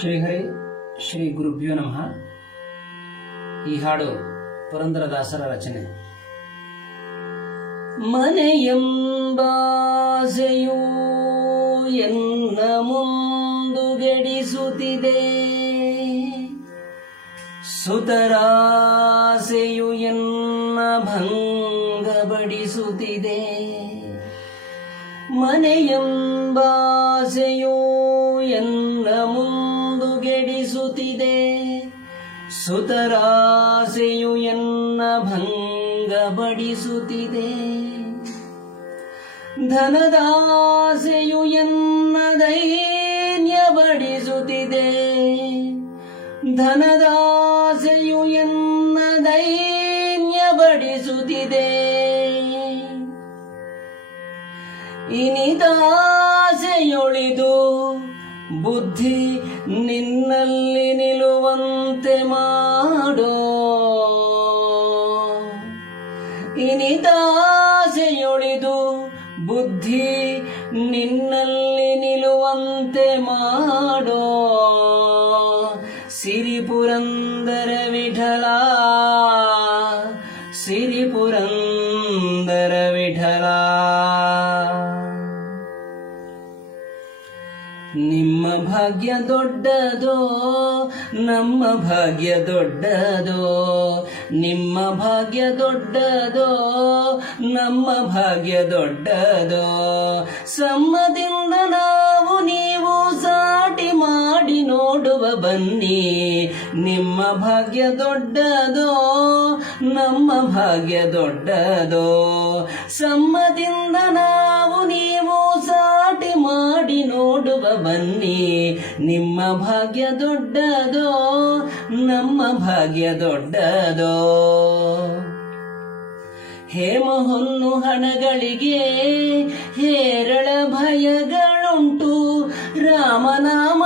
ಶ್ರೀಹರಿ, ಶ್ರೀ ಗುರುಭ್ಯೋ ನಮಃ. ಈ ಹಾಡು ಪುರಂದರದಾಸರ ರಚನೆ. ಮನೆಯೆಂಬಾಸೆಯು ಎನ್ನ ಮುಂದು ಗೆಡಿಸುತ್ತಿದೆ ಸುತರಾಸೆಯು ಎನ್ನ ಭಂಗಬಡಿಸುತ್ತಿದೆ ಮನೆಯೆಂಬಾಸೆಯು ಎನ್ನ ಗೆಡಿಸುತ್ತಿದೆ ಸುತರಾಸೆಯು ಎನ್ನ ಭಂಗಬಡಿಸುತ್ತಿದೆ ಧನದಾಸೆಯು ಎನ್ನ ದೈನ್ಯ ಬಡಿಸುತ್ತಿದೆ ಧನದಾಸೆಯು ಎನ್ನ ದೈನ್ಯ ಬಡಿಸುತ್ತಿದೆ ಇನಿದಾಸೆಯೊಳಿದು ಬುದ್ಧಿ ನಿನ್ನಲ್ಲಿ ನಿಲ್ಲುವಂತೆ ಮಾಡೋ. ಇನಿದಾಸೆಯೊಳಿದು ಬುದ್ಧಿ ನಿನ್ನಲ್ಲಿ ನಿಲ್ಲುವಂತೆ ಮಾಡೋ. ಸಿರಿ ನಿಮ್ಮ ಭಾಗ್ಯ ದೊಡ್ಡದೋ, ನಮ್ಮ ಭಾಗ್ಯ ದೊಡ್ಡದೋ. ನಿಮ್ಮ ಭಾಗ್ಯ ದೊಡ್ಡದೋ, ನಮ್ಮ ಭಾಗ್ಯ ದೊಡ್ಡದೋ. ಸಮ್ಮದಿಂದ ನಾವು ನೀವು ಸಾಟಿ ಮಾಡಿ ನೋಡುವ ಬನ್ನಿ. ನಿಮ್ಮ ಭಾಗ್ಯ ದೊಡ್ಡದೋ, ನಮ್ಮ ಭಾಗ್ಯ ದೊಡ್ಡದೋ. ಸಮ್ಮದಿಂದ ನಾವು ಸಾಟಿ ಮಾಡಿ ನೋಡುವ ಬನ್ನಿ ನಿಮ್ಮ ಭಾಗ್ಯ ದೊಡ್ಡದೋ, ನಮ್ಮ ಭಾಗ್ಯ ದೊಡ್ಡದೋ. ಹೇಮ ಹೊನ್ನು ಹಣಗಳಿಗೆ ಹೇರಳ ಭಯಗಳುಂಟು, ರಾಮನಾಮ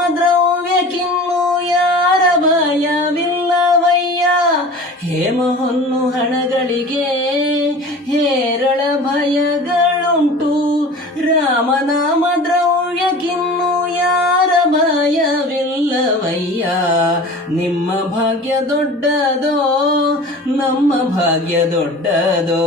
ನಿಮ್ಮ ಭಾಗ್ಯ ದೊಡ್ಡದೋ, ನಮ್ಮ ಭಾಗ್ಯ ದೊಡ್ಡದೋ.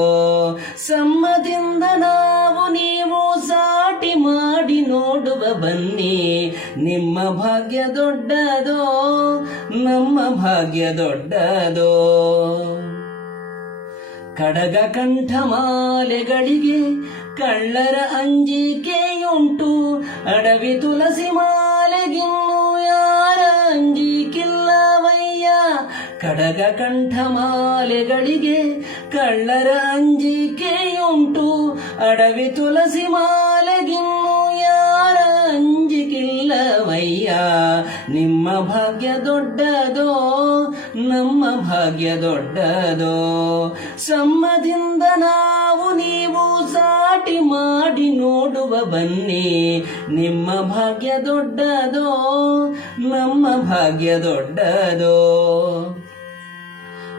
ಸಮ್ಮದಿಂದ ನಾವು ನೀವು ಸಾಟಿ ಮಾಡಿ ನೋಡುವ ಬನ್ನಿ. ನಿಮ್ಮ ಭಾಗ್ಯ ದೊಡ್ಡದೋ, ನಮ್ಮ ಭಾಗ್ಯ ದೊಡ್ಡದೋ. ಕಡಗ ಕಂಠಮಾಲೆಗಳಿಗೆ ಕಳ್ಳರ ಅಂಜಿಕೆಯುಂಟು. ಅಡವಿ ತುಳಸಿ ಮಾಲೆಗಿನ್ನು ಕಡಗ ಕಂಠಮಾಲೆಗಳಿಗೆ ಕಳ್ಳರ ಅಂಜಿಕೆಯುಂಟು. ಅಡವಿ ತುಳಸಿ ಮಾಲೆಗಿನ್ನು ಯಾರ ಅಂಜಿಕಿಲ್ಲವಯ್ಯ ನಿಮ್ಮ ಭಾಗ್ಯ ದೊಡ್ಡದೋ? ನಮ್ಮ ಭಾಗ್ಯ ದೊಡ್ಡದೋ? ಸಮ್ಮದಿಂದ ನಾವು ನೀವು ಸಾಟಿ ಮಾಡಿ ನೋಡುವ ಬನ್ನಿ. ನಿಮ್ಮ ಭಾಗ್ಯ ದೊಡ್ಡದೋ? ನಮ್ಮ ಭಾಗ್ಯ ದೊಡ್ಡದೋ?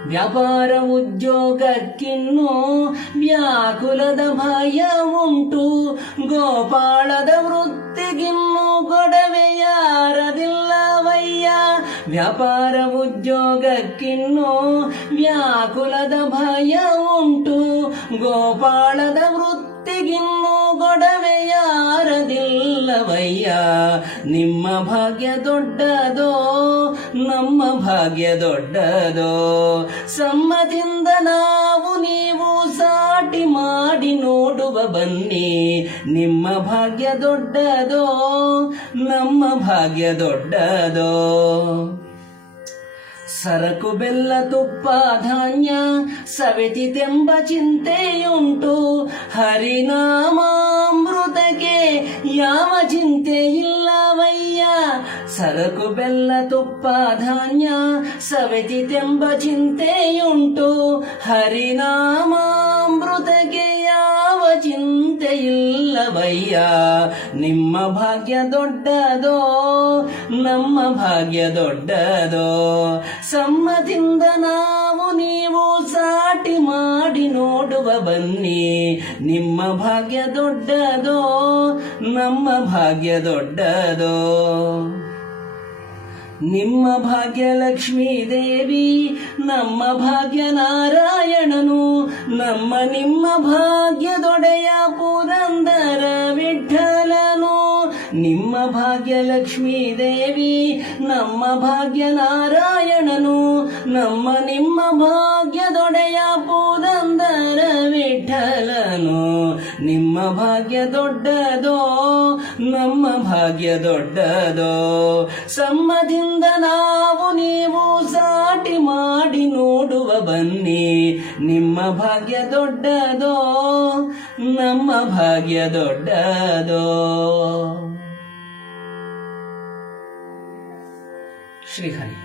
ವ್ಯಾಪಾರ ಉದ್ಯೋಗಕ್ಕಿನ್ನು ವ್ಯಾಕುಲದ ಭಯ ಉಂಟು ಗೋಪಾಳದ ವೃತ್ತಿಗಿನ್ನು ಗೊಡವೆಯಾರದಿಲ್ಲವಯ್ಯ ವ್ಯಾಪಾರ ಉದ್ಯೋಗಕ್ಕಿನ್ನು ವ್ಯಾಕುಲದ ಭಯ ಉಂಟು ಗೋಪಾಳದ ಯಾರದಿಲ್ಲವಯ್ಯ ನಿಮ್ಮ ಭಾಗ್ಯ ದೊಡ್ಡದೋ, ನಮ್ಮ ಭಾಗ್ಯ ದೊಡ್ಡದೋ. ಸಮ್ಮದಿಂದ ನಾವು ನೀವು ಸಾಟಿ ಮಾಡಿ ನೋಡುವ ಬನ್ನಿ, ನಿಮ್ಮ ಭಾಗ್ಯ ದೊಡ್ಡದೋ, ನಮ್ಮ ಭಾಗ್ಯ ದೊಡ್ಡದೋ. ಸರಕು ಬೆಲ್ಲ ತುಪ್ಪ ಧಾನ್ಯ ಸವೆತಿತೆಂಬ ಚಿಂತೆಯುಂಟು ಹರಿನಾಮಾಮೃತಕ್ಕೆ ಯಾವ ಚಿಂತೆ ಇಲ್ಲವಯ್ಯ ಸರಕು ಬೆಲ್ಲ ತುಪ್ಪ ಧಾನ್ಯ ಸವೆತಿತೆಂಬ ಚಿಂತೆಯುಂಟು ಹರಿನಾಮಾಮೃತಕ್ಕೆ ಚಿಂತೆ ಇಲ್ಲವಯ್ಯ ನಿಮ್ಮ ಭಾಗ್ಯ ದೊಡ್ಡದೋ, ನಮ್ಮ ಭಾಗ್ಯ ದೊಡ್ಡದೋ. ಸಮ್ಮದಿಂದ ನಾವು ನೀವು ಸಾಟಿ ಮಾಡಿ ನೋಡುವ ಬನ್ನಿ. ನಿಮ್ಮ ಭಾಗ್ಯ ದೊಡ್ಡದೋ, ನಮ್ಮ ಭಾಗ್ಯ ದೊಡ್ಡದೋ. ನಿಮ್ಮ ಭಾಗ್ಯ ಲಕ್ಷ್ಮೀ ದೇವಿ, ನಮ್ಮ ಭಾಗ್ಯ ನಾರಾಯಣನು, ನಮ್ಮ ನಿಮ್ಮ ಭಾಗ್ಯದೊಡೆಯ ಲಕ್ಷ್ಮೀ ದೇವಿ ನಮ್ಮ ಭಾಗ್ಯ ನಾರಾಯಣನು ನಮ್ಮ ನಿಮ್ಮ ಭಾಗ್ಯದೊಡೆಯ ಪೂದಂದರ ವಿಠಲನು. ನಿಮ್ಮ ಭಾಗ್ಯ ದೊಡ್ಡದೋ ನಮ್ಮ ಭಾಗ್ಯ ದೊಡ್ಡದೋ ಸಮ್ಮದಿಂದ ನಾವು ನೀವು ಸಾಟಿ ಮಾಡಿ ನೋಡುವ ಬನ್ನಿ. ನಿಮ್ಮ ಭಾಗ್ಯ ದೊಡ್ಡದೋ ನಮ್ಮ ಭಾಗ್ಯ ದೊಡ್ಡದೋ ಶ್ರೀಹರಿ